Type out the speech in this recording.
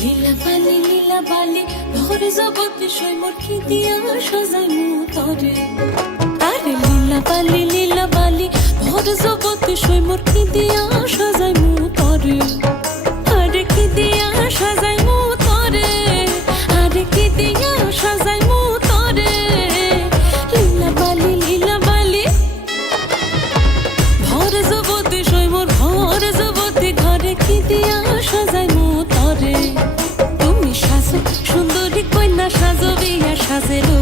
লীলা বালি ভরে জগতে সই মোর কি দিয়া সাজাই মু তরে। আরে লীলা বালি ভরে জগতে সই মোর কি দিয়া সাজাই মু তরে। আরে কি দিয়া সাজাই মু তরে, আরে কি দিয়া সাজাই মু তরে। লীলা বালি ভরে জগতে সই মোর ভরে জগতে ঘরে কি দিয়া সাজাই মু তরে। সুন্দরী কন্যা সাজো বিয়া সাজেলো